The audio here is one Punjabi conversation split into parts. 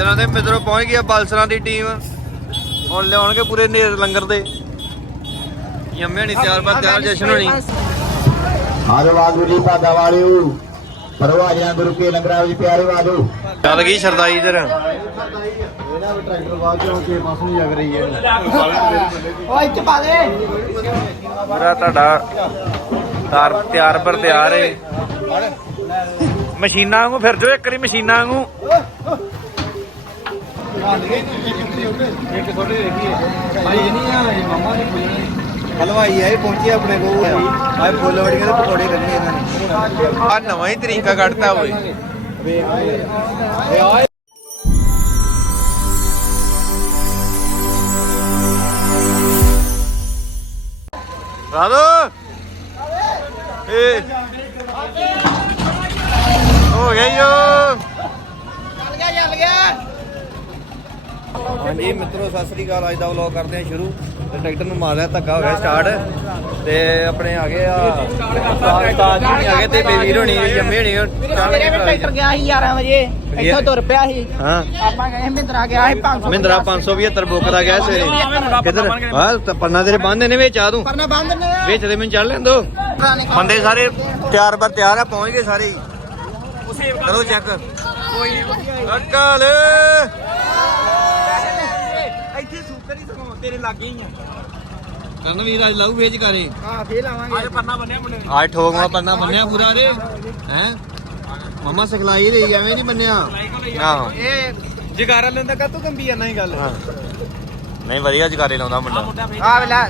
ਇਧਰਾਂ ਦੇ ਮਿੱਤਰੋ ਪਹੁੰਚ ਗਿਆ ਬਲਸਰਾਂ ਦੀ ਟੀਮ। ਹੁਣ ਲਿਆਉਣਗੇ ਪੂਰੇ ਨੇਰ ਲੰਗਰ ਦੇ। ਯੰਮੇ ਨਹੀਂ ਤਿਆਰ ਪਰ ਤਿਆਰ ਜਸ਼ਨ ਹੋਣੀ। ਆਜੋ ਵਾਗੂ ਜੀ ਭਾਗਾ ਵਾਲਿਓ। ਪਰਵਾਜਿਆਂ ਗੁਰੂ ਕੇ ਲੰਗਰਾਂ ਵਿੱਚ ਪਿਆਰੇ ਵਾਦੋ ਚੱਲ ਗਈ ਸਰਦਾਈ ਇਧਰ। ਇਹਦਾ ਵੀ ਟਰੈਕਟਰ ਬਾਅਦ ਚੋਂ ਕੇ ਪਾਸੋਂ ਨਹੀਂ ਜਗ ਰਹੀ ਹੈ ਓਏ ਇੱਥੇ ਪਾ ਦੇ। ਪੂਰਾ ਤੁਹਾਡਾ ਤਾਰ ਤਿਆਰ ਪਰ ਤਿਆਰ ਏ। ਮਸ਼ੀਨਾਂ ਵਾਂਗੂ ਫਿਰ ਜੋ ਇੱਕ ਵਾਰੀ ਮਸ਼ੀਨਾਂ ਵਾਂਗੂ। ਹਲਵਾਈ ਆਏ ਪਹੁੰਚੇ ਆਪਣੇ ਕੋਲ। ਆਏ ਫੁੱਲ ਵੜੀਆਂ ਦੇ ਪਕੌੜੇ ਕਰਨੇ ਇਹਨਾਂ ਨੇ। ਆ ਨਵਾਂ ਹੀ ਤਰੀਕਾ ਕੱਢਤਾ ਓਏ। ਰਾਦੋ ਏ ਹੋ ਗਿਆ ਯੋ ਚੱਲ ਗਿਆ ਚੱਲ ਗਿਆ। ਹਾਂਜੀ ਮਿੱਤਰੋ ਸਤਿ ਸ੍ਰੀ ਅਕਾਲ। ਅੱਜ ਦਾ ਵਲੌਗ ਕਰਦੇ ਹਾਂ ਸ਼ੁਰੂ। ਤੇ ਟਰੈਕਟਰ ਨੂੰ ਮਾਰ ਲਿਆ ਧੱਕਾ ਹੋ ਗਿਆ ਸਟਾਰਟ ਤੇ ਆਪਣੇ ਆ ਗਏ ਆ ਉਸਤਾਦ ਜੀ ਨਹੀਂ ਆ ਗਏ ਤੇ ਬੇਵੀਰ ਹੋਣੀ ਜੰਮੇ ਹੋਣੀ ਚੱਲ ਮੇਰੇ ਵੀ ਟਰੈਕਟਰ ਗਿਆ ਸੀ 11 ਵਜੇ। ਇੱਥੋਂ ਤੁਰ ਪਿਆ ਸੀ। ਹਾਂ। ਆਪਾਂ ਗਏ ਮਹਿੰਦਰਾ ਗਿਆ ਸੀ 500 ਮਹਿੰਦਰਾ 572 ਬੁੱਕ ਦਾ ਗਿਆ ਸਵੇਰੇ। ਕਿੱਧਰ? ਹਾਂ ਤਾਂ ਪੰਨਾ ਤੇਰੇ ਬੰਦੇ ਨੇ ਵਿੱਚ ਆ ਤੂੰ। ਪਰਨਾ ਬੰਦ ਨੇ। ਵਿੱਚ ਦੇ ਮੈਨੂੰ ਚੜ ਲੈਣ ਦੋ। ਬੰਦੇ ਸਾਰੇ ਤਿਆਰ ਬਰ ਤਿਆਰ ਆ ਪਹੁੰਚ ਗਏ ਸਾਰੇ। ਕਰੋ ਚੈੱਕ ਅਕਲ ਇੱਥੇ ਸੁੱਕਰ ਹੀ ਸਗੋਂ ਤੇਰੇ ਲੱਗੇ ਹੀ ਆ। ਕਰਨ ਵੀਰ ਅੱਜ ਲਊ ਵੇਜ ਕਰੇ ਹਾਂ ਫੇਰ ਆਵਾਂਗੇ ਅੱਜ ਪਰਨਾ ਬੰਨਿਆ ਮੁੰਡੇ ਅੱਜ ਠੋਕਵਾ ਪੰਨਾ ਬੰਨਿਆ ਪੂਰਾ ਰੇ। ਹੈ? ਮਮਾ ਸਿਖਲਾਈ ਦੇ ਐਵੇਂ ਨਹੀਂ ਬੰਨਿਆ। ਆਹੋ। ਇਹ ਜਗਾਰਾ ਲੈਂਦਾ ਕਾ ਤੂੰ ਗੰਭੀਰ ਨਹੀਂ ਗੱਲ। ਨਹੀਂ ਵਧੀਆ ਜਗਾਰੇ ਲਾਉਂਦਾ ਮੁੰਡਾ। ਆ ਵੇਲਾ।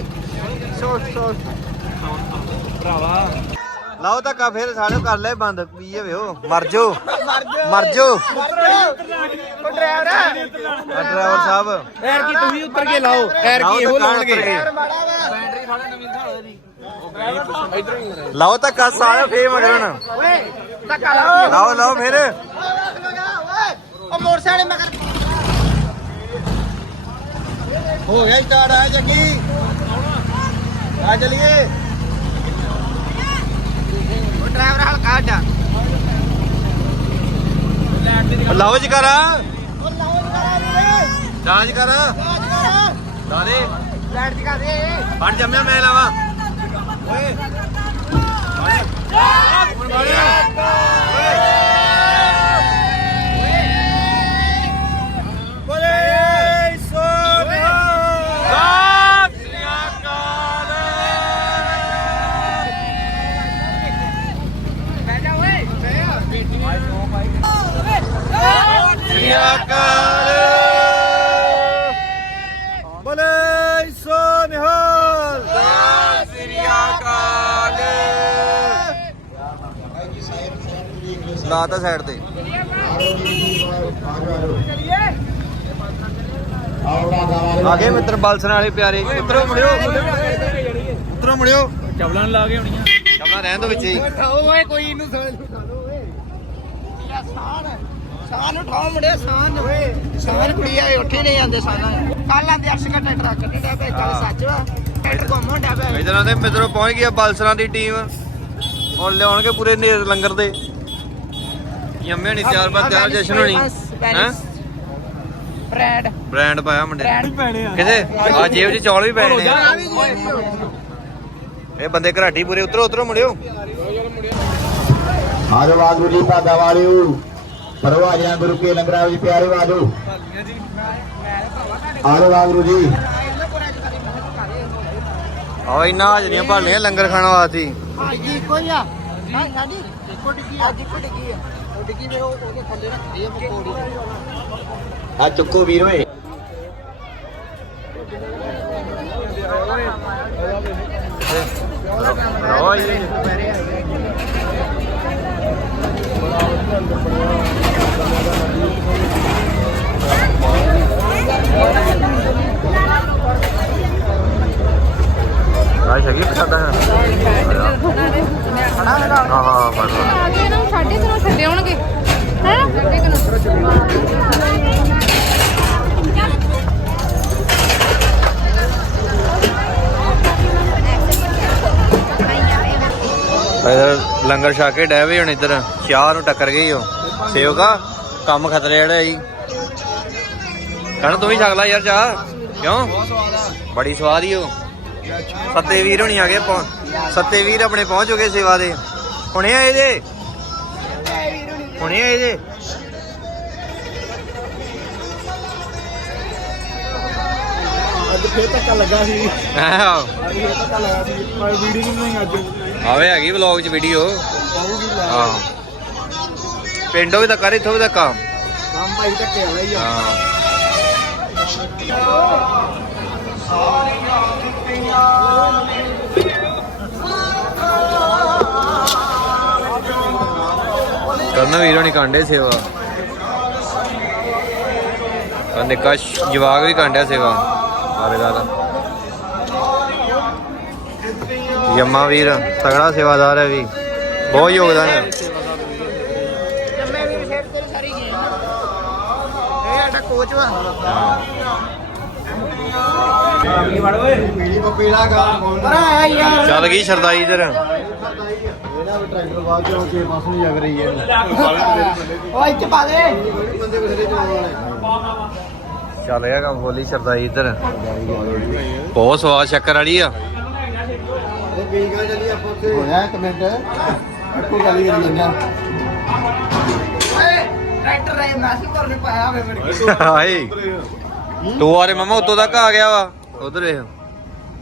ਸੋਚ ਸੋਚ। ਲਾਓ ਧੱਕਾ ਫੇਰ ਸਾਰੇ ਕਰ ਲੈ ਬੰਦ ਕੀ ਹੈ ਵੇਓ ਮਰ ਜੋ ਮਰ ਜੋ ਉਹ ਡਰਾਈਵਰ ਡਰਾਈਵਰ ਸਾਹਿਬ। ਐਰ ਕੀ ਤੁਸੀਂ ਉੱਤਰ ਕੇ ਲਾਓ ਐਰ ਕੀ ਇਹੋ ਲਾਉਣਗੇ? ਲਾਓ ਧੱਕਾ ਸਾਰੇ ਫੇਰ ਮਗਰਨ ਓਏ ਧੱਕਾ ਲਾਓ ਲਾਓ ਲਾਓ ਫੇਰ ਓਏ ਉਹ ਮੋਟਰਸਾਈਕਲ ਮਗਰ ਹੋ ਗਿਆ ਸਟਾਰਟ ਆ ਜੱਗੀ ਆ ਚਲੀਏ। ਉਹ ਡਰਾਈਵਰ ਹਲਕਾ ਹਟਾ ਲਾਓ ਜਗਾਰਾ ਉਹ ਲਾਓ ਜਰਾ ਵੀਰੇ। ਜਾਣਾ ਜਗਾਰਾ ਜਰਾ ਲਾ ਦੇ। ਲਾਈਟ ਦਿਖਾ ਦੇ। ਬਣ ਜੰਮਿਆ ਮੈਂ ਲਾਵਾਂ ਓਏ ਬੋਲੇ ਸੋਨਿਆ ਸਤਿ ਸ੍ਰੀ ਅਕਾਲ ਬਹਿ ਜਾ ਓਏ ਸ੍ਰੀ ਅਕਾਲ ਬੋਲੇ ਸੋਨਿਹਾਲ ਸਤਿ ਸ੍ਰੀ ਅਕਾਲ ਲਾਤਾ ਸਾਈਡ ਤੇ। ਆ ਗਏ ਮਿੱਤਰ ਬਲਸਨ ਵਾਲੇ ਪਿਆਰੇ। ਉਤਰੋ ਮੁੜਿਓ ਉਤਰੋ ਮੁੜਿਓ। ਚਵਲਾਂ ਲਾ ਕੇ ਆਉਣੀਆਂ ਚਮਨਾ ਰਹਿਣ ਦੋ ਵਿੱਚ ਹੀ। ਓਏ ਕੋਈ ਇਹਨੂੰ ਸਾਹ ਉਠਾਓ ਓਏ। ਯਾ ਸਾਹ ਸਾਹ ਨੂੰ ਉਠਾਓ ਮੁੰਡੇ ਸਾਹ ਨੂੰ ਓਏ ਸਾਹ ਕੁੜੀ ਆਏ ਉੱਠੇ ਨਹੀਂ ਜਾਂਦੇ ਸਾਹ ਕੱਲ ਆਂਦੇ ਅਰਸ਼ ਕਾ ਟਰੱਕ ਕੱਢਦਾ ਪਿਆ ਚੱਲ ਸੱਚ ਵਾ। ਟਰੈਕਟਰ ਘੁੰਮ ਹੁੰਦਾ ਪਿਆ। ਇਧਰਾਂ ਦੇ ਮਿੱਤਰੋ ਪਹੁੰਚ ਗਿਆ ਬਲਸਰਾਂ ਦੀ ਟੀਮ। ਹੁਣ ਲਿਆਉਣਗੇ ਪੂਰੇ ਨੇਰ ਲੰਗਰ ਦੇ। ਯੰਮੇ ਨਹੀਂ ਤਿਆਰ ਪਰ ਤਿਆਰ ਜਸ਼ਨ ਹੋਣੀ। ਹੈ? ਬ੍ਰੈਡ। ਬ੍ਰਾਂਡ ਪਾਇਆ ਮੁੰਡੇ ਨੇ। ਬ੍ਰੈਡ ਪੈਣੇ ਕਿਤੇ? ਆ ਜੇਬ 'ਚ ਚੌਲ ਵੀ ਪੈਣੇ ਆ ਇਹ ਬੰਦੇ ਘਰਾਟੀ ਪੂਰੇ ਉਤਰੋ ਉਤਰੋ ਮੁੜਿਓ ਆਜੋ ਵਾਗੂ ਜੀ ਭਾਗਾ ਵਾਲਿਓ। ਪਰਵਾਜਿਆਂ ਗੁਰੂ ਕੇ ਲੰਗਰਾਂ ਵਿੱਚ ਪਿਆਰੇ ਵਾਦੋ ਆਜੋ ਵਾਗੂ ਜੀ। ਆ ਇੰਨਾ ਹਾਜ਼ਰੀਆਂ ਭਾਲਣੀਆਂ ਲੰਗਰ ਖਾਣ ਵਾਸਤੇ। ਹੀ। ਹਾਂਜੀ ਕੋਈ ਆ। ਹਾਂ ਸਾਡੀ। ਇੱਕੋ ਡਿੱਗੀ ਆ? ਇੱਕੋ ਡਿੱਗੀ ਆ। ਉਹ ਡਿੱਗੀ ਦੇ ਉਹ ਉਹਦੇ ਥੱਲੇ ਰੱਖਦੀ ਆ ਪਕੌੜੀ ਆ ਚੁੱਕੋ ਵੀਰ ਓਏ। ਲਓ ਆਈ ਸਗੀ ਪਸੰਦ ਹੈ ਹਾਂ ਹਾਂ। ਬਸ ਆਗੇ ਨਾ ਸਾਡੇ ਘਰੋਂ ਛੱਡੇ ਆਉਣਗੇ ਹੈ ਸਾਡੇ ਘਰੋਂ ਇਧਰ ਲੰਗਰ ਛਾ ਕੇ ਡੈ ਵੀ ਹੁਣ ਇਧਰ। ਚਾਹ ਨੂੰ ਟੱਕਰ ਗਈ ਉਹ। ਸੇਵਕਾ, ਕੰਮ ਖਤਰੇ ਜਿਹੜਾ ਜੀ। ਕਣ ਤੂੰ ਵੀ ਛਕ ਲੈ ਯਾਰ ਚਾਹ। ਕਿਉਂ? ਬੜੀ ਸਵਾਦ ਹੀ ਉਹ। ਸੱਤੇ ਵੀਰ ਹੋਣੀ ਆ ਗਏ ਪਹੁੰ- ਸੱਤੇ ਵੀਰ ਆਪਣੇ ਪਹੁੰਚ ਚੁੱਕੇ ਸੇਵਾ ਦੇ। ਹੁਣੇ ਆਏ ਜੇ? ਹੁਣੇ ਆਏ ਜੇ? ਅੱਜ ਫੇਰ ਧੱਕਾ ਲੱਗਾ ਸੀ। ਆਹ, ਅੱਜ ਫੇਰ ਧੱਕਾ ਲੱਗਾ ਸੀ ਪਰ ਵੀਡੀਓ ਨਹੀਂ ਬਣਾਈ ਅੱਜ। ਆਵੇ ਹੈਗੀ ਵਲੌਗ 'ਚ ਵੀਡੀਓ ਪਾਉਗੀ ਲਾ ਹਾਂ ਪਿੰਡੋਂ ਵੀ ਤਾਂ ਕਰ ਇੱਥੋਂ ਵੀ ਤਾਂ ਕੰਮ ਕੰਮ ਭਾਈ ਧੱਕੇ ਵਾਲਾ ਹੀ ਆ। ਹਾਂ ਕਰਨ ਵੀਰ ਹੋਣੀ ਕਾਂਡੇ ਸੇਵਾ। ਆ ਨਿੱਕਾ ਸ਼- ਜਵਾਗ ਵੀ ਕਾਂਡਿਆ ਸੇਵਾ। ਹਰ ਗੱਲ ਯਮਾ ਵੀਰ ਤਗੜਾ ਸੇਵਾਦਾਰ ਹੈ ਵੀ। ਬਹੁਤ ਯੋਗਦਾਨ ਹੈ। ਜੰਮੇ ਵੀ ਸ਼ੇਰ ਤੇਰੀ ਸਾਰੀ ਗੇਮ ਇਹ ਸਾਡਾ ਕੋਚ ਵਾ। ਚੱਲ ਗਈ ਸਰਦਾਈ ਇਧਰ। ਇਹਦਾ ਵੀ ਟਰੈਕਟਰ ਬਾਅਦ ਚੋਂ ਕੇ ਪਾਸ ਨੂੰ ਜਗ ਰਹੀ ਹੈ ਓ ਇੱਥੇ ਪਾ ਦੇ ਬੰਦੇ ਬਥੇਰੇ ਚਲਾਉਣ ਵਾਲੇ ਚੱਲ ਗਿਆ ਕੰਮ ਬੋਲੀ ਸਰਦਾਈ ਇਧਰ। ਬਹੁਤ ਸਵਾਦ ਸ਼ੱਕਰ ਵਾਲੀ ਆ। ਹੋਇਆ ਇੱਕ ਮਿੰਟ। ਅੱਕੂ ਗਾਲੀ ਕਰੀ ਜਾਂਦਾ ਓਏ ਟਰੈਕਟਰ ਰੇ ਮੈਸੇਜ ਕਰਨੇ ਪਾਇਆ ਹੋਵੇ ਮੇਰੇ ਕੋਲ ਹਾਏ ਤੂੰ ਆਰੇ ਮਮਾ ਉੱਤੋਂ ਤੱਕ ਆ ਗਿਆ ਵਾ। ਉਧਰ ਵੇਖ।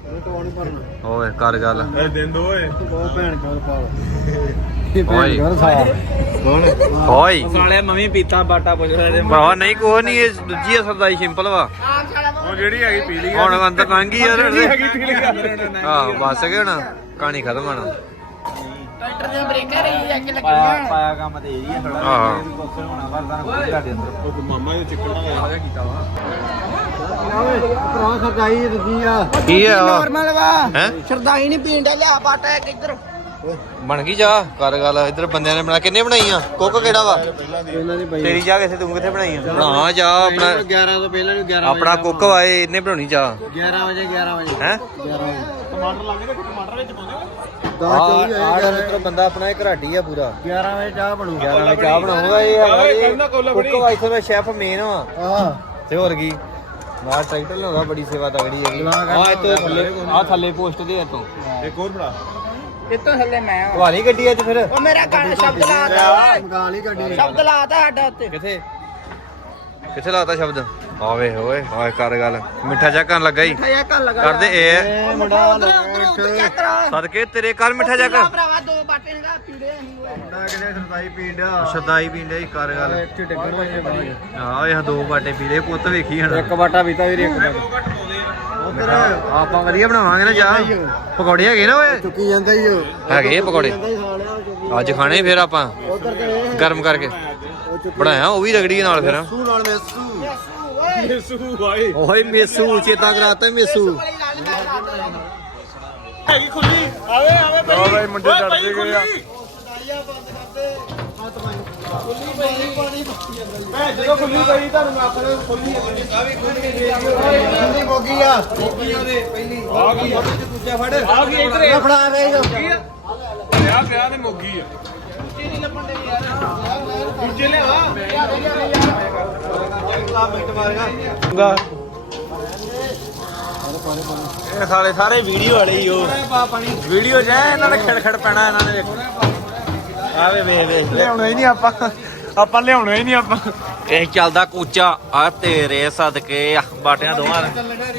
ਇਹ ਭਰਨਾ ਓਏ ਕਰ ਗੱਲ। ਬਹੁਤ ਭੈਣ ਕੋਲ ਪਾਓ। ਓਏ। ਕੌਣ? ਓਏ। ਸਾਲੇ ਮੰਮੀ ਪੀਤਾ ਬਾਟਾ ਪੁੱਛ ਰਹੇ ਨੇ ਭਰਾਵਾ ਨਹੀਂ ਕੋਹ ਨਹੀਂ ਇਹ ਦੂਜੀ ਆ ਸਰਦਾਈ ਸਿੰਪਲ ਵਾ। ਆਪ ਸਾਲਾ ਵਾ। ਹੁਣ ਅੰਦਰ ਲੰਘੀ ਯਾਰ ਹਾਂ ਬਸ ਗਏ ਹੁਣ। ਕਹਾਣੀ ਖਤਮ ਹੋਣਾ। ਟਰੈਕਟਰ ਦੀਆਂ ਬ੍ਰੇਕਾਂ ਰਹੀ ਇੱਕ ਪਾਇਆ ਲੱਗੀਆਂ। ਪਾਇਆ ਕੰਮ ਤੇ ਇਹ ਹੀ ਥੋੜਾ ਆਹ। ਹੋਣਾ ਪਰ ਤਾਂ ਕੋਈ ਤੁਹਾਡੇ ਅੰਦਰ ਭਰਾ ਸਰਦਾਈ ਰੱਜੀ ਆ ਕੀ ਆ? ਨਾਰਮਲ ਵਾ। ਹੈ? ਸ਼ਰਦਾਈ ਨਹੀਂ ਪੀਣ ਦਾ ਲਿਆ ਬਾਟਾ ਇੱਕ ਇੱਧਰ। ਬਣ ਗਈ ਜਾ ਕਰ ਗੱਲ ਇੱਧਰ ਬੰਦਿਆਂ ਨੇ ਬਣਾ ਕਿੰਨੇ ਬਣਾਈਆਂ ਕੁੱਕ ਕਿਹੜਾ ਵਾ? ਇਹਨਾਂ ਦੀ ਬਈ ਤੇਰੀ ਜਾ ਕਿਸੇ ਤੂੰ ਕਿੱਥੇ ਬਣਾਈ ਆ? ਬਣਾ ਜਾ ਆਪਣਾ 11 ਤੋਂ ਪਹਿਲਾਂ ਨੂੰ 11 ਆਪਣਾ ਕੁੱਕ ਵਾਏ ਇਹਨੇ ਬਣਾਉਣੀ ਜਾ। 11 ਵਜੇ 11 ਵਜੇ। ਹੈ? 11 ਵਜੇ ਟਮਾਟਰ ਲੱਗੇ ਤੇ ਟਮਾਟਰ ਵਿੱਚ ਪਾਉਂਦੇ ਆ। 10 ਮਿੱਤਰ ਬੰਦਾ ਆਪਣਾ ਇਹ ਘਰਾਟੀ ਆ ਪੂਰਾ। 11 ਵਜੇ ਚਾਹ ਬਣੂ। 11 ਵਜੇ ਚਾਹ ਬਣਾਉਂਗਾ ਇਹ ਹੈਗਾ ਇਹ ਕੁੱਕ ਵਾ ਇੱਥੋਂ ਦਾ ਸ਼ੈਫ ਮੇਨ ਵਾ। ਆਹ। ਤੇ ਹੋਰ ਕੀ? ਨਾਲ ਟਰੈਕਟਰ ਲਾਉਂਦਾ ਬੜੀ ਸੇਵਾ ਤਗੜੀ ਹੈਗੀ। ਆ ਇੱਥੇ ਥੱਲੇ ਆ ਥੱਲੇ ਪੋਸਟ ਦੇ ਇੱਥੋਂ ਇੱਥੋਂ ਥੱਲੇ ਮੈਂ ਆ। ਭਵਾਲੀ ਗੱਡੀ ਅੱਜ ਫਿਰ। ਉਹ ਮੇਰਾ ਗਾਣਾ ਸ਼ਬਦ ਲਾਤਾ। ਓਏ ਮਗਾ ਲਈ ਗੱਡੀ। ਸ਼ਬਦ ਲਾਤਾ ਸਾਡਾ ਉੱਤੇ। ਕਿੱਥੇ? ਕਿੱਥੇ ਲਾਤਾ ਸ਼ਬਦ? ਆਵੇ ਓਏ ਆਏ ਕਰ ਗੱਲ। ਮਿੱਠਾ ਚੱਕ ਕਰਨ ਲੱਗਾ ਹੀ ਠਿਆ ਕਰ ਲਗਾ ਕਰਦੇ ਕਰਾ ਸਦਕੇ ਤੇਰੇ ਕਰ ਮਿੱਠਾ ਚੱਕ ਭਰਾ ਭਰਾਵਾ ਮੁੰਡਾ ਕਿਹਨੇ ਸਰਦਾਈ ਪੀਂਦਾ ਸ਼ਦਾਈ ਪੀਂਦੇ ਹੀ ਕਰ ਗੱਲ ਇੱਥੇ ਡਿੱਗਣ ਵਾਲੇ। ਬਾਅਦ ਆ। ਇਹ ਦੋ ਬਾਟੇ ਪੀਲੇ ਪੁੱਤ ਵੇਖੀ ਹਣ ਇੱਕ ਬਾਟਾ ਪੀਤਾ ਵੀਰੇ ਇੱਕ ਬਾਟਾ। ਉਧਰ ਆਪਾਂ ਵਧੀਆ ਬਣਾਵਾਂਗੇ ਨਾ ਚਾਹ। ਪਕੌੜੇ ਹੈਗੇ ਨਾ ਓਏ? ਚੁੱਕੀ ਜਾਂਦਾ ਹੀ ਉਹ। ਹੈਗੇ ਆ ਪਕੌੜੇ। ਜਾਂਦਾ ਹੀ ਸਾਲਿਆ ਚੁੱਕੀ ਅੱਜ ਖਾਣੇ ਫਿਰ ਆਪਾਂ। ਗਰਮ ਕਰਕੇ। ਬਣਾਇਆ ਉਹ ਵੀ ਰਗੜੀ ਨਾਲ ਫਿਰ। ਸੂ ਨਾਲ ਮੇਸੂ। ਓਏ। ਓਏ ਮੇਸੂ ਚੇਤਾ ਕਰਾਤਾ ਮੇਸੂ। ਵਾਲੀ ਲਾਲ ਮੈਂ ਰਾਤ ਨੂੰ ਕਿੰਨੀ ਮੋਗੀ ਆ ਮੋਗੀਆਂ ਦੇ ਪਹਿਲੀ ਆ ਗਈ। ਦੂਜਾ ਫੜ। ਆ ਗਈ ਇਧਰ। ਫੜਾ ਦੇ ਜੋ ਇਹ ਸਾਲੇ ਸਾਰੇ ਵੀਡੀਓ ਵਾਲੇ ਹੀ ਉਹ। ਵੀਡੀਓ ਚ ਇਹਨਾਂ ਨੇ ਖੜ ਖੜ ਪੈਣਾ ਇਹਨਾਂ ਨੇ ਦੇਖੋ ਆਵੇ ਵੇ ਵੇ ਲਿਆਉਣਾ ਹੀ ਨਹੀਂ ਆਪਾਂ। ਆਪਾਂ ਲਿਆਉਣਾ ਹੀ ਨਹੀਂ ਆਪਾਂ। ਇਹ ਚੱਲਦਾ ਕੂਚਾ। ਆ ਤੇਰੇ ਸਦਕੇ ਆ ਬਾਟਿਆਂ ਦੋਵਾਂ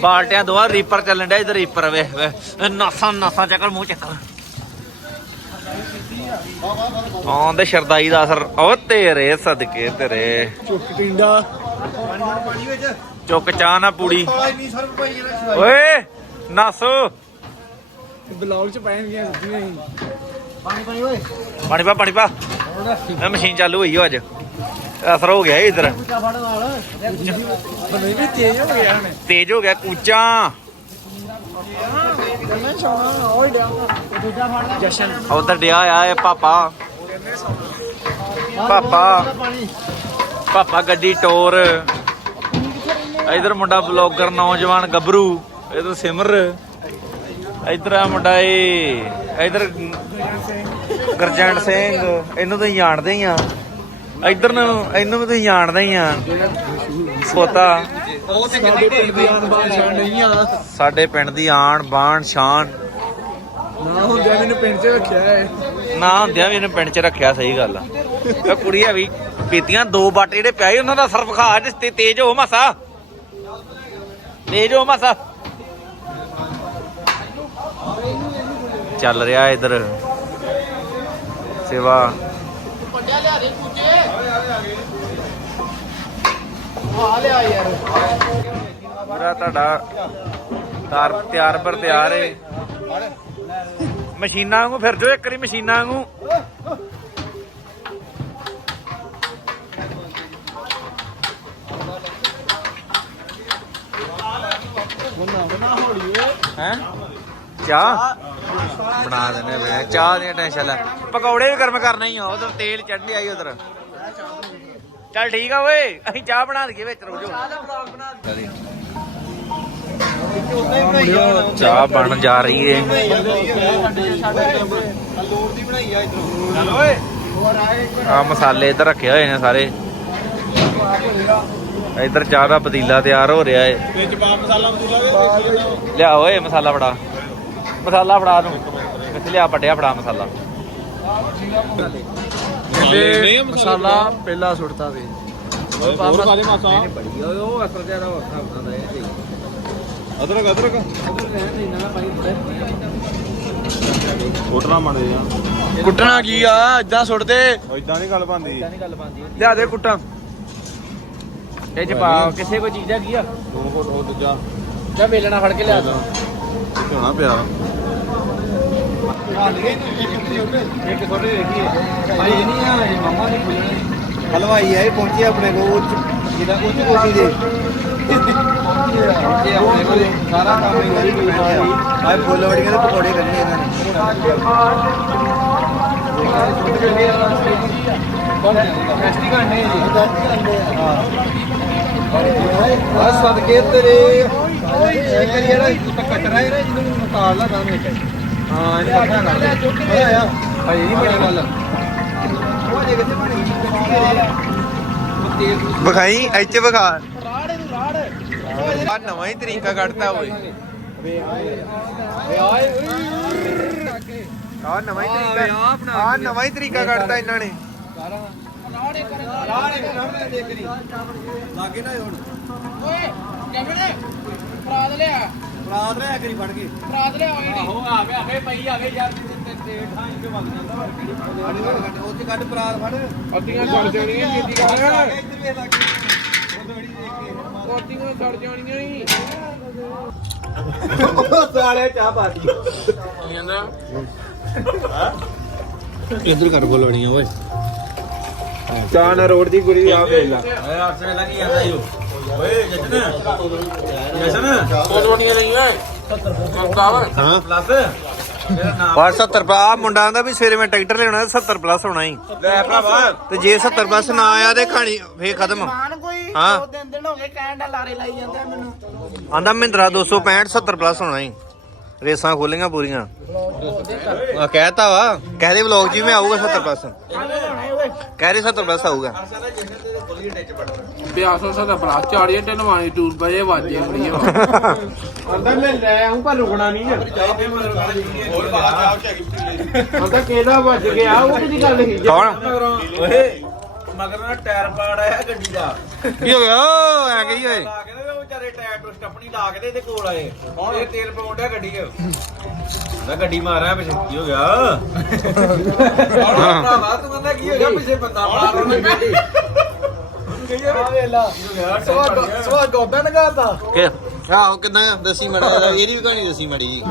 ਬਾਲਟਿਆਂ ਦੋਵਾਂ ਰੀਪਰ ਚੱਲਣ ਡਿਆ ਇਧਰ ਰੀਪਰ ਵੇ ਵੇ ਨਾਸਾਂ ਨਾਸਾਂ ਚੱਕਰ ਮੂੰਹ ਚੱਕਰ ਆਉਂਦੇ ਸ਼ਰਦਾਈ ਦਾ ਅਸਰ। ਓ ਤੇਰੇ ਸਦਕੇ ਤੇਰੇ। ਚੁੱਕ ਚੁੱਕ ਚਾਹ ਨਾ ਪੂੜੀ। ਓਏ ਨਸ। ਬਲੌਗ ਚ ਪੈਣਗੀਆਂ ਸਿੱਧੀਆਂ ਹੀ। ਪਾਣੀ ਪਾਣੀ ਓਏ। ਪਾਣੀ ਪਾ ਪਾਣੀ ਪਾ। ਇਹ ਮਸ਼ੀਨ ਚਾਲੂ ਹੋਈ ਓ ਅੱਜ। ਅਸਰ ਹੋ ਗਿਆ ਇਧਰ। ਕੂਚਾ ਫੜ ਨਾਲ। ਬੰਦੇ ਵੀ ਤੇਜ਼ ਹੋ ਗਿਆ ਹਣੇ। ਤੇਜ਼ ਹੋ ਗਿਆ ਕੂਚਾ। ਮੈਂ ਸੋਣਾ ਓਏ ਡਿਆ ਦੂਜਾ ਫੜ ਲੈ। ਜਸ਼ਨ। ਉਧਰ ਡਿਆ ਆ ਇਹ ਪਾਪਾ। ਪਾਪਾ। ਪਾਪਾ ਗੱਡੀ ਟੋਰ। ਇਧਰ ਮੁੰਡਾ ਬਲੌਗਰ ਨੌਜਵਾਨ ਗੱਭਰੂ। ਇਧਰ ਸਿਮਰ। ਇਧਰ ਆ ਮੁੰਡਾ ਏ ਇਧਰ ਗਰਜੰਟ ਸਿੰਘ ਇਹਨੂੰ ਤੁਸੀਂ ਜਾਣਦੇ ਹੀ ਆ। ਇਧਰ ਨੂੰ ਇਹਨੂੰ ਵੀ ਤੁਸੀਂ ਜਾਣਦੇ ਹੀ ਆ। ਤੇ ਆ ਸਾਡੇ ਪਿੰਡ ਦੀ ਆਣ ਬਾਣ ਸ਼ਾਨ। ਨਾ ਹੁੰਦਿਆ ਮੈਨੂੰ ਪਿੰਡ 'ਚ ਰੱਖਿਆ ਹੈ। ਨਾ ਹੁੰਦਿਆਂ ਵੀ ਇਹਨੂੰ ਪਿੰਡ 'ਚ ਰੱਖਿਆ ਸਹੀ ਗੱਲ ਆ। ਇਹ ਕੁੜੀ ਆ ਵੀ ਪੀਤੀਆਂ ਦੋ ਬਾਟੇ ਜਿਹੜੇ ਪਿਆਏ ਉਹਨਾਂ ਦਾ ਸਰਫ ਖਾ ਤੇ ਤੇਜ਼ ਹੋ ਮਾਸਾ। ਤੇਜ਼ ਹੋ ਮਾਸਾ। ਚੱਲ ਰਿਹਾ ਇਧਰ। ਸੇਵਾ। ਪੂਰਾ ਤੁਹਾਡਾ ਤਾਰ ਤਿਆਰ ਪਰ ਤਿਆਰ ਏ। ਮਸ਼ੀਨਾਂ ਵਾਂਗੂ ਫਿਰ ਜੋ ਇੱਕ ਵਾਰੀ ਮਸ਼ੀਨਾਂ ਵਾਂਗੂ। ਹੈ? ਚਾਹ? ਬਣਾ ਦਿੰਦੇ ਵੇ ਚਾਹ ਦੀ ਟੈਨਸ਼ਨ ਲੈ। ਪਕੌੜੇ ਵੀ ਗਰਮ ਕਰਨਾ ਹੀ ਆ ਉਧਰ ਤੇਲ ਚੜ੍ਹਨੀ ਆਈ ਉਧਰ। ਚੱਲ ਠੀਕ ਆ ਓਏ ਅਸੀਂ ਚਾਹ ਬਣਾ ਦਈਏ ਵਿੱਚ ਰੁਕ ਜਾਓ। ਚਾਹ ਬਣ ਜਾ ਰਹੀ ਏ। ਆ ਮਸਾਲੇ ਇੱਧਰ ਰੱਖੇ ਹੋਏ ਨੇ ਸਾਰੇ। ਇੱਧਰ ਚਾਹ ਦਾ ਪਤੀਲਾ ਤਿਆਰ ਹੋ ਰਿਹਾ ਏ। ਵਿੱਚ ਪਾ ਮਸਾਲਾ ਮਸੂਲਾ ਲਿਆ ਓਏ ਮਸਾਲਾ ਫੜਾ ਮਸਾਲਾ ਫੜਾ ਤੂੰ। ਕਿੱਥੇ ਲਿਆ ਪੱਟਿਆ ਫੜਾ ਮਸਾਲਾ। ਕਹਿੰਦੇ ਮਸਾਲਾ ਪਹਿਲਾਂ ਸੁੱਟਤਾ ਵੇ ਹੋਰ ਕਾਦੇ ਮਾਸਾ? ਉਹ ਅਸਲ ਤੇ ਇਹਦਾ ਵੱਖਰਾ ਬਣਾਦਾ ਹੈ ਅਦਰਕ ਅਦਰਕ? ਕੁੱਟਣਾ ਮੜੇ ਆ ਕੁੱਟਣਾ ਕੀ ਆ? ਇਦਾਂ ਸੁੱਟ ਦੇ ਇਦਾਂ ਨਹੀਂ ਗੱਲ ਬੰਦੀ ਲਿਆ ਦੇ ਕੁੱਟਾਂ। ਇਹ ਚ ਪਾ ਕਿਸੇ ਕੋਈ ਚੀਜ਼ ਹੈਗੀ ਆ? ਉਹ ਉਹ ਦੂਜਾ। ਜਾਂ ਵੇਲਣਾ ਫੜ ਕੇ ਲਿਆ ਹੋਣਾ ਪਿਆ। ਹਲਵਾਈ ਆਏ, ਪਹੁੰਚੇ ਆਪਣੇ ਕੋਲ ਉੱਚ ਜਿਹਦਾ ਉੱਚ ਕੋਸ਼ੀ ਦੇ। ਪਹੁੰਚੇ ਆਪਣੇ ਕੋਲ, ਸਾਰਾ ਕੰਮ ਹੀ ਕਰੀ ਕੋਈ ਆਏ ਫੁੱਲ ਵੜੀਆਂ ਦੇ ਪਕੌੜੇ ਕਰਨੇ ਇਹਨਾਂ ਨੇ। ਟੈਸਟੀ ਕਰਨੇ ਜੀ ਹਾਂ। ਬਸ ਸਦਕੇ ਤੇਰੇ। ਇਹ ਕਰੀ ਯਾਰ ਤੂੰ ਕਟਰਾ ਹੈ ਜਿਹਨੂੰ ਨਿਕਾਲ ਲਾ ਵਿੱਚ ਹਾਂ ਇਹ ਪੱਕਾ ਕਰ ਦੇ ਆਇਆ ਭਾਈ ਨਹੀਂ ਬਣੀ ਗੱਲ ਉਹ ਜੇ ਕਿਤੇ ਬਣੀ ਵਿਖਾਈ ਇੱਥੇ ਵਿਖਾ ਆ ਨਵਾਂ ਹੀ ਤਰੀਕਾ ਕੱਢਤਾ ਓਏ। ਆ ਨਵਾਂ ਹੀ ਤਰੀਕਾ। ਆ ਨਵਾਂ ਹੀ ਤਰੀਕਾ ਕੱਢਤਾ ਇਹਨਾਂ ਨੇ। ਲਾਗੇ ਨਾ ਹੁਣ। ਓਏ ਕੈਮਰੇ। ਫਰਾਦ ਲਿਆ। ਰਾਤ ਲੈ ਕਰੀ ਫੜ ਕੇ ਫਰਾਦ ਲਿਆ ਹੋਈ ਨਹੀਂ ਆਹੋ ਆ ਗਏ ਆ ਗਏ ਪਈ ਆ ਗਏ ਯਾਰ ਤੇ ਠਾਂ ਇੱਕ ਵਗ ਜਾਂਦਾ ਉਹ ਤੇ ਕੱਢ ਪਰਾਤ ਫੜ। ਅੱਧੀਆਂ ਸੜ ਜਾਣੀਆਂ ਛੇਤੀ ਕਰ ਇੱਧਰ ਵੇਖ ਲੱਗੇ ਉਹ ਦੜੀ ਦੇਖ ਕੇ ਅੱਧੀਆਂ ਸੜ ਜਾਣੀਆਂ ਹੀ। ਸਾਲੇ ਚਾਹ ਪਾਤੀ ਕਹਿੰਦਾ? ਇੱਧਰ ਕਰ ਬੋਲਣੀਆਂ ਓਏ। ਚਾਹ ਨਾ ਰੋਡ ਦੀ ਗੁਰੀ ਆ ਵੇਖ ਲੈ। ਓਏ ਆਸੇ ਵੇਲਾ ਕੀ ਆਂਦਾ ਈਓ ਓਏ ਜਸ਼ਨ। ਜਸ਼ਨ। ਕੋਟਵਣੀਆਂ ਨਹੀਂ ਓਏ। ਹਾਂ। ਪਲੱਸ। ਮੇਰਾ ਨਾਮ ਪਰ 70 ਪਲੱਸ ਮੁੰਡਾ ਆਂਦਾ ਵੀ ਸਵੇਰੇ ਮੈਂ ਟਰੈਕਟਰ ਲੈਣਾ 70 ਪਲੱਸ ਹੋਣਾ ਹੀ ਲੈ ਭਰਾਵਾ। ਤੇ ਜੇ 70 ਪਲੱਸ ਨਾ ਆਇਆ ਤੇ ਕਹਾਣੀ ਫੇਰ ਖਤਮ। ਮਾਨ ਕੋਈ ਹਾਂ। ਦੋ ਦਿਨ ਦਿਨ ਹੋ ਗਏ ਕਹਿਣ ਦਾ ਲਾਰੇ ਲਾਈ ਜਾਂਦਾ ਮੈਨੂੰ। ਆਂਦਾ ਮਹਿੰਦਰਾ 265 70 ਪਲੱਸ ਹੋਣਾ ਹੀ ਰੇਸਾਂ ਖੋਲੀਆਂ ਪੂਰੀਆਂ। ਆ ਕਹਿਤਾ ਵਾ ਕਹਦੇ ਵਲੌਗ ਜੀ ਮੈਂ ਆਊਗਾ 70 ਪਲੱਸ। ਕਹਿ ਰਹੇ 70 ਪਲੱਸ ਆਊਗਾ। ਬਿਆਸੋਂ ਸਦਾ ਪਲਾਸ ਚਾੜੀਏ ਤੇ ਨਵਾਈ ਟੂਰ ਬਜੇ ਵਾਜੇ ਬੜੀ ਅੰਦਰ ਮੈਂ ਲੈ ਆਉਂ ਪਰ ਰੁਕਣਾ ਨਹੀਂ ਹੋਰ ਬਾਹਰ ਅੰਦਰ ਕਿਹਦਾ ਵੱਜ ਗਿਆ ਉਹ ਕਿਹਦੀ ਗੱਲ ਸੀ ਕੌਣ? ਓਏ। ਮਗਰ ਨਾ ਟਾਇਰ ਪਾੜ ਆਇਆ ਗੱਡੀ ਦਾ। ਕੀ ਹੋ ਗਿਆ? ਐ ਗਈ ਓਏ ਲਾ ਕੇ ਤੇ ਉਹ ਵਿਚਾਰੇ ਟਾਇਰ ਤੋਂ ਸਟੱਪਣੀ ਲਾ ਕੇ ਤੇ ਇਹਦੇ ਕੋਲ ਆਏ। ਹੁਣ ਇਹ ਤੇਲ ਡਿਆ ਗੱਡੀ 'ਚ। ਮੈਂ ਗੱਡੀ ਮਾਰਿਆ ਪਿੱਛੇ ਕੀ ਹੋ ਗਿਆ? ਹੁਣ ਭਰਾਵਾ ਤੂੰ ਕਹਿੰਦਾ ਕੀ ਹੋ ਗਿਆ? ਪਿੱਛੇ ਬੰਦਾ ਮਾਰ ਰਿਹਾ ਗੱਡੀ। ਕੀ ਹੋ ਗਿਆ ਸਵਾ ਸਵਾ ਗੋਬਾ ਨਗਾਤਾ ਕਿ ਆਹ ਕਿਦਾਂ ਦੱਸੀ ਮੜਾ ਇਹਦੀ ਵੀ ਕਹਾਣੀ ਦੱਸੀ ਮੜੀ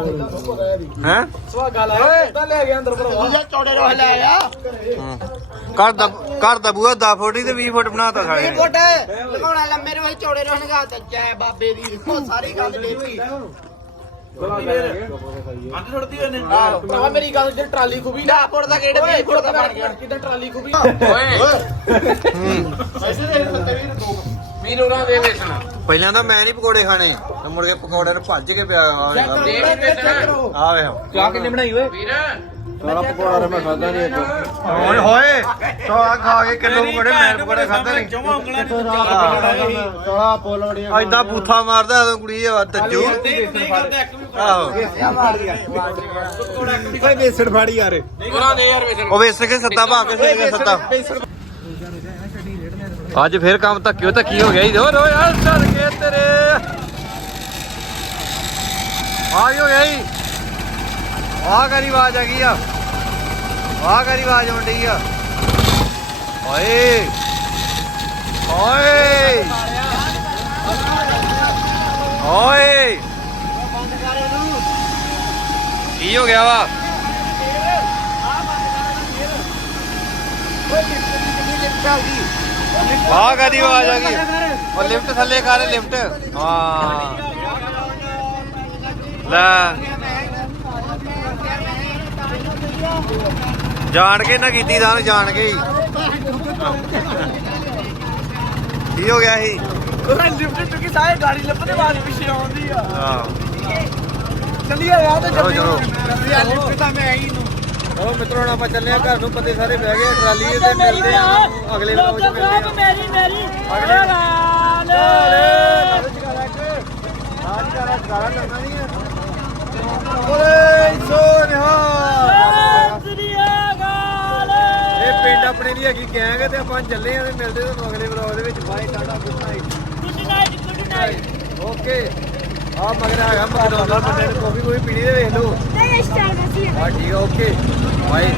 ਹੈ ਸਵਾ ਗੱਲ ਹੈ? ਤਾਂ ਲੈ ਗਿਆ ਅੰਦਰ ਭਰਾਵਾ। ਦੂਜਾ ਚੌੜੇ ਰੋਹ ਲੈ ਆਇਆ ਘਰ ਦਾ ਘਰ ਦਾ ਬੂਹਾ 10 ਫੁੱਟ ਹੀ ਤੇ 20 ਫੁੱਟ ਬਣਾਤਾ ਸਾਲੇ ਇਹ ਨੇ। ਫੋਟ। ਲਗਾਉਣਾ ਲੰਮੇ ਰੋਹ ਚੌੜੇ ਰੋਹ ਨਗਾ ਤੇ। ਜੈ ਬਾਬੇ ਦੀ ਉਹ ਸਾਰੀ ਗੱਲ ਦੇਤੀ ਅੰਦ ਛੁੱਟਦੀ ਉਹਨੇ ਭਰਾਵਾ ਮੇਰੀ ਗੱਲ ਜੇ ਟਰਾਲੀ ਖੁਬੀ ਨਾ। ਫੁੱਟ ਦਾ ਕਿਹੜੇ 20 ਫੁੱਟ ਦਾ ਬਣ ਗਿਆ। ਕਿਦਾਂ ਟਰਾਲੀ ਖੁਬੀ ਵੀਰ ਉਹਨਾਂ ਦੇ ਵੇਚਣਾ ਪਹਿਲਾਂ ਤਾਂ ਮੈਂ ਨਹੀਂ ਪਕੌੜੇ ਖਾਣੇ। ਤੇ ਮੁੜ ਕੇ ਪਕੌੜੇ ਨੂੰ ਭੱਜ ਕੇ ਪਿਆ। ਆ ਵੇ ਦੇ ਵੀ ਵੇਚਣਾ ਆ ਵੇ ਚਾਹ ਕਿੰਨੇ ਬਣਾਈ ਓਏ। ਵੀਰ। ਸਾਰਾ ਪਕੌੜਾ ਤਾਂ ਮੈਂ ਖਾਦਾ ਨਹੀਂ ਇੱਕ ਓਏ ਹੋਏ ਸਾਲਾ ਖਾ ਕੇ ਕਿਲੋ ਪਕੌੜੇ ਮੈਂ ਪਕੌੜੇ ਖਾਦਾ ਨਹੀਂ ਜਮਾ ਉਂਗਲਾਂ ਦੀ ਸਾਲਾ ਪੋਲੋੜੀਆਂ ਐਦਾਂ ਬੂਥਾ ਮਾਰਦਾ ਉਦੋਂ ਕੁੜੀ ਆ ਤੱਜੂ। ਨਹੀਂ ਕਰਦਾ ਇੱਕ ਵੀ ਆਹੋ। ਓਏ ਬੇਸਣ ਫਾੜੀ ਯਾਰ। ਉਹਨਾਂ ਦੇ ਯਾਰ ਵੇਚ ਉਹ ਵੇਸ ਕੇ ਸੱਤਾ ਭਾ ਕੇ ਸੇ ਕੇ ਸੱਤਾ। ਅੱਜ ਫੇਰ ਕੰਮ ਧੱਕਿਓ ਧੱਕੀ ਹੋ ਗਿਆ ਹੀ ਰੋ ਰੋ ਯਾਰ ਚੱਲ ਕੇ ਤੇਰੇ। ਆ ਗਿਆ ਗਿਆ ਹੀ ਆ ਕਰੀ ਆਵਾਜ਼ ਆ ਗਈ ਆ? ਆ ਕਰੀ ਆਵਾਜ਼ ਆਉਣ ਡਈ ਆ? ਓਏ। ਓਏ। ਓਏ। ਕੀ ਹੋ ਗਿਆ ਵਾ? ਆ ਕਦੀ ਆਵਾਜ਼ ਆ ਗਈ? ਉਹ ਲਿਫਟ ਥੱਲੇ ਕਰ ਲਿਫਟ। ਹਾਂ। ਲੈ। ਜਾਣ ਕੇ ਨਾ ਕੀਤੀ ਤਾਂ ਜਾਣ ਕੇ ਹੀ। ਕੀ ਹੋ ਗਿਆ ਸੀ? ਲਿਫਟ ਟੁਕੀ ਸਾਰੇ ਗਾੜੀ ਲੱਭਦੇ ਬਾਅਦ ਪਿੱਛੇ ਆਉਂਦੀ ਆ। ਹਾਂ। ਚੱਲੀ ਆ ਯਾਰ ਤੇ ਚਲੋ ਚਲੋ। ਲਿਫਟ ਤਾਂ ਮੈਂ ਆਈ ਨੂੰ। ਉਹ ਮਿੱਤਰੋ ਹੁਣ ਆਪਾਂ ਚੱਲੇ ਆ ਘਰ ਨੂੰ ਪੱਤੇ ਸਾਰੇ ਬਹਿ ਗਏ ਟਰਾਲੀ ਤੇ ਮਿਲਦੇ ਆ ਅਗਲੇ ਵਲੋਗ ਚ ਮਿਲਦੇ ਆ ਮੇਰੀ ਮੇਰੀ ਅਗਲੇ ਲਾਲ ਓਏ ਸੋਨਿਹਾ ਆਪਣੇ ਦੀ ਹੈਗੀ ਗੈਂਗ ਤੇ ਆਪਾਂ ਚੱਲੇ ਆ ਤੇ ਮਿਲਦੇ ਤੁਹਾਨੂੰ ਅਗਲੇ ਵਲੋਗ ਦੇ ਵਿੱਚ। Bye tata good night good night good night okay ਆ ਮਗਰ ਹੈਗਾ ਮਗਰ ਬੰਦੇ ਨੂੰ ਕਾਫੀ ਕੋਈ ਪੀਣੀ ਦੇ ਵੇਖ ਲਓ। ਨਹੀਂ ਇਸ ਟਾਈਮ ਅਸੀਂ ਹਾਂ ਠੀਕ ਓਕੇ ਬਾਏ